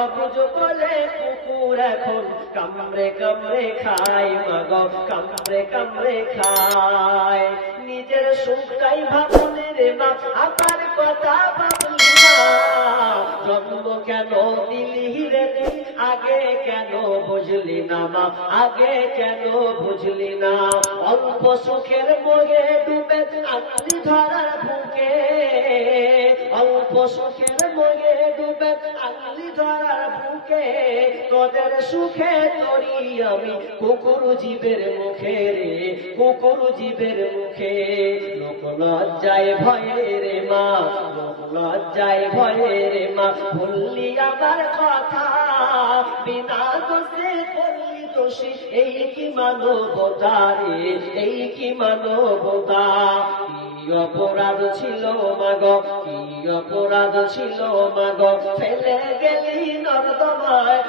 অবুঝ বলে কুকুর এখন কামড়ে কামড়ে খায় মাগো, কামড়ে কামড়ে খায়। নিজের সুখটাই ভাবলি রে মা, আমার কথা ভাবলি না। জন্ম কেন দিলি রে তুই, আগে কেন বুঝলি না মা, আগে কেন বুঝলি না। অল্প সুখের মোহে ডুবে আঁকলি ধরার বুকে, অল্প সুখের মোহে ডুবে আঁকলি ধরার বুকে। তোদের সুখে তরি আমি কুকুর জীবের মুখে রে, কুকুর জীবের মুখে। লোক লজ্জায় ভয়ে রে মা, লোক লজ্জায় ভয়ে রে মা, ভুললি আমার কথা। বিনা দোষে করলি দোষী, এই কি মানবতা রে, এই কি মানবতা। কি অপরাধ ছিল মাগো, কি অপরাধ ছিল মাগো, ফেলে গেলি নর্দমায়।